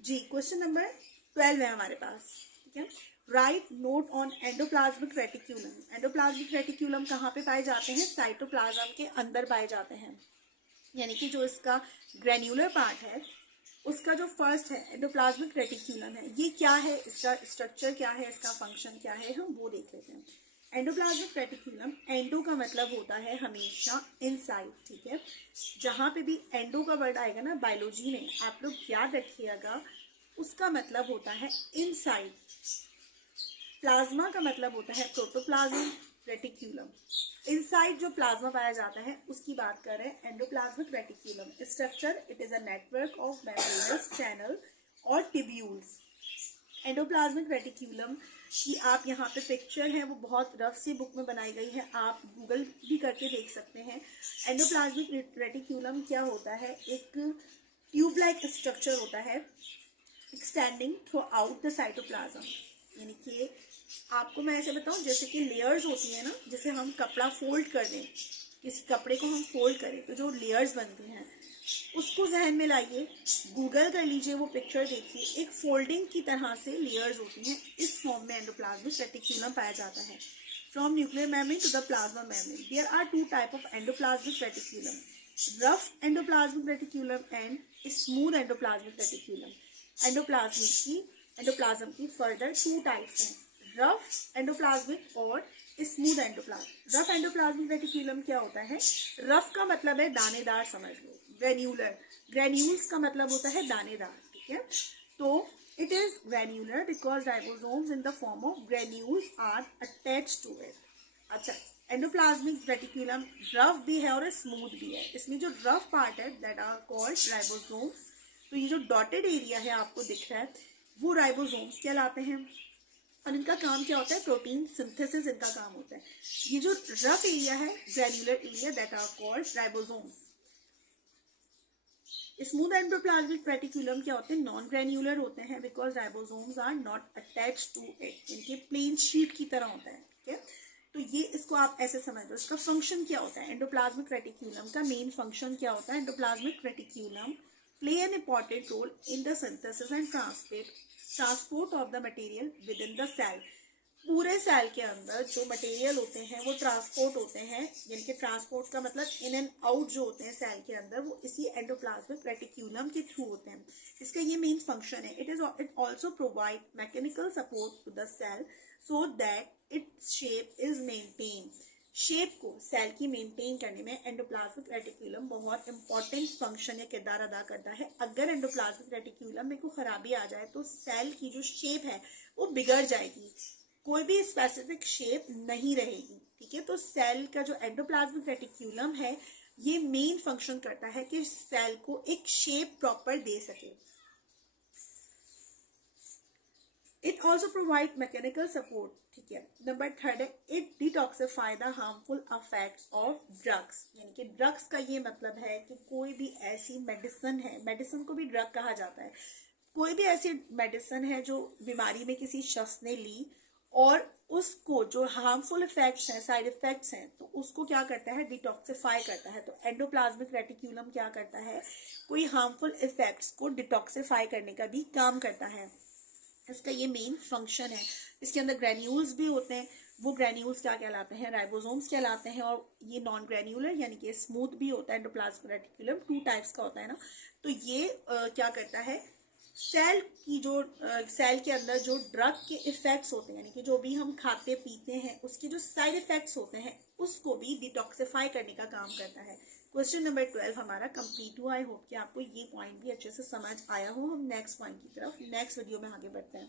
जी, question number 12 है हमारे पास। ठीक है, right note on endoplasmic reticulum. Endoplasmic reticulum कहाँ पे पाए जाते हैं? साइटोप्लाज्म के अंदर पाए जाते हैं, यानी कि जो इसका ग्रेन्यूलर पार्ट है उसका जो फर्स्ट है एंडोप्लाज्मिक रेटिक्यूलम है, ये क्या है, इसका स्ट्रक्चर क्या है, इसका फंक्शन क्या है, हम वो देख लेते हैं। एंडोप्लाज्मिक रेटिक्यूलम, एंडो का मतलब होता है हमेशा इनसाइड। ठीक है, जहाँ पे भी एंडो का वर्ड आएगा ना बायोलॉजी में, आप लोग याद रखिएगा, उसका मतलब होता है इनसाइड। प्लाज्मा का मतलब होता है प्रोटोप्लाज्म, रेटिक्यूलम। इनसाइड जो प्लाज्मा पाया जाता है उसकी बात कर रहे हैं endoplasmic reticulum. Structure, it is a network of membranes channel और टिब्यूल्स। एंडोप्लाज्मिक रेटिक्यूलम की आप यहाँ पे पिक्चर है, वो बहुत रफ सी बुक में बनाई गई है, आप गूगल भी करके देख सकते हैं। एंडोप्लाज्मिक रेटिक्यूलम क्या होता है? एक ट्यूब लाइक स्ट्रक्चर होता है extending throughout the cytoplasm. यानी कि आपको मैं ऐसे बताऊं, जैसे कि लेयर्स होती है ना, जैसे हम कपड़ा फोल्ड कर दें, किसी कपड़े को हम फोल्ड करें तो जो लेयर्स बनते हैं उसको जहन में लाइए, गूगल कर लीजिए, वो पिक्चर देखिए, एक फोल्डिंग की तरह से लेयर्स होती हैं। इस फॉर्म में एंडोप्लाज्मिक रेटिक्यूलम पाया जाता है। From nuclear membrane to the plasma membrane there are two type of endoplasmic reticulum, rough endoplasmic reticulum and smooth endoplasmic reticulum. Endoplasm की फर्दर टू टाइप्स हैं, रफ एंडोप्लाज्मिक और smooth endoplasm. Rough endoplasmic reticulum क्या होता है? Rough का मतलब है दानेदार, समझ लो। ग्रेन्यूलर, ग्रेन्यूल्स का मतलब होता है दानेदार। ठीक है, तो it is granular because ribosomes in the form of granules are attached to it. अच्छा, एंडोप्लाज्मिक रेटिक्यूलम रफ भी है और स्मूथ भी है। इसमें जो रफ पार्ट है दैट आर कॉल्ड राइबोसोम्स। तो ये जो डॉटेड एरिया है आपको दिख रहा है, वो राइबोसोम्स कहलाते हैं और इनका काम क्या होता है? प्रोटीन सिंथेसिस इनका काम होता है। ये जो रफ एरिया है, granular area, that are called ribosomes. Smooth endoplasmic reticulum क्या होते हैं? नॉन ग्रेन्युलर होते हैं because ribosomes are not attached to it. इनके प्लेन शीट की तरह होता है। ठीक है, तो ये इसको आप ऐसे समझ लो। इसका फंक्शन क्या होता है? एंडोप्लाज्मिक रेटिक्यूलम का मेन फंक्शन क्या होता है? Endoplasmic reticulum play an important role in the synthesis and transport of the material within the cell. पूरे सेल के अंदर जो मटेरियल होते हैं वो ट्रांसपोर्ट होते हैं, यानी कि ट्रांसपोर्ट का मतलब इन एंड आउट जो होते हैं सेल के अंदर, वो इसी एंडोप्लाज्मिक रेटिक्यूलम के थ्रू होते हैं। इसका ये मेन फंक्शन है। It also provide mechanical support to the cell so that its shape is maintain. शेप को सेल की मेंटेन करने में एंडोप्लाज्मिक रेटिक्यूलम बहुत इंपॉर्टेंट फंक्शन या किरदार अदा करता है। अगर एंडोप्लाज्मिक रेटिक्यूलम में कोई खराबी आ जाए तो सेल की जो शेप है वो बिगड़ जाएगी, कोई भी स्पेसिफिक शेप नहीं रहेगी। ठीक है, तो सेल का जो एंडोप्लाज्मिक रेटिक्यूलम है, ये मेन फंक्शन करता है कि सेल को एक शेप प्रॉपर दे सके। It also provide mechanical support. ठीक है, नंबर थर्ड है it detoxify the harmful effects of drugs. यानी कि ड्रग्स का ये मतलब है कि कोई भी ऐसी मेडिसिन है, मेडिसिन को भी ड्रग कहा जाता है, कोई भी ऐसी मेडिसिन है जो बीमारी में किसी शख्स ने ली और उसको जो हार्मफुल इफेक्ट्स हैं, साइड इफेक्ट्स हैं, तो उसको क्या करता है? डिटॉक्सिफाई करता है। तो एंडोप्लाज्मिक रेटिक्यूलम क्या करता है? कोई हार्मफुल इफेक्ट्स को डिटॉक्सिफाई करने का भी काम करता है। इसका ये मेन फंक्शन है। इसके अंदर ग्रेन्यूल्स भी होते हैं, वो ग्रेन्यूल्स क्या कहलाते हैं? राइबोसोम्स कहलाते हैं। और ये नॉन ग्रेन्यूलर यानी कि स्मूथ भी होता है। एंडोप्लाज्मिक रेटिक्यूलम टू टाइप्स का होता है ना, तो ये क्या करता है? सेल की जो सेल के अंदर जो ड्रग के इफेक्ट्स होते हैं, यानी कि जो भी हम खाते पीते हैं उसके जो साइड इफेक्ट्स होते हैं, उसको भी डिटॉक्सिफाई करने का काम करता है। क्वेश्चन नंबर 12 हमारा कंप्लीट हुआ। आई होप कि आपको ये पॉइंट भी अच्छे से समझ आया हो। हम नेक्स्ट पॉइंट की तरफ नेक्स्ट वीडियो में आगे बढ़ते हैं।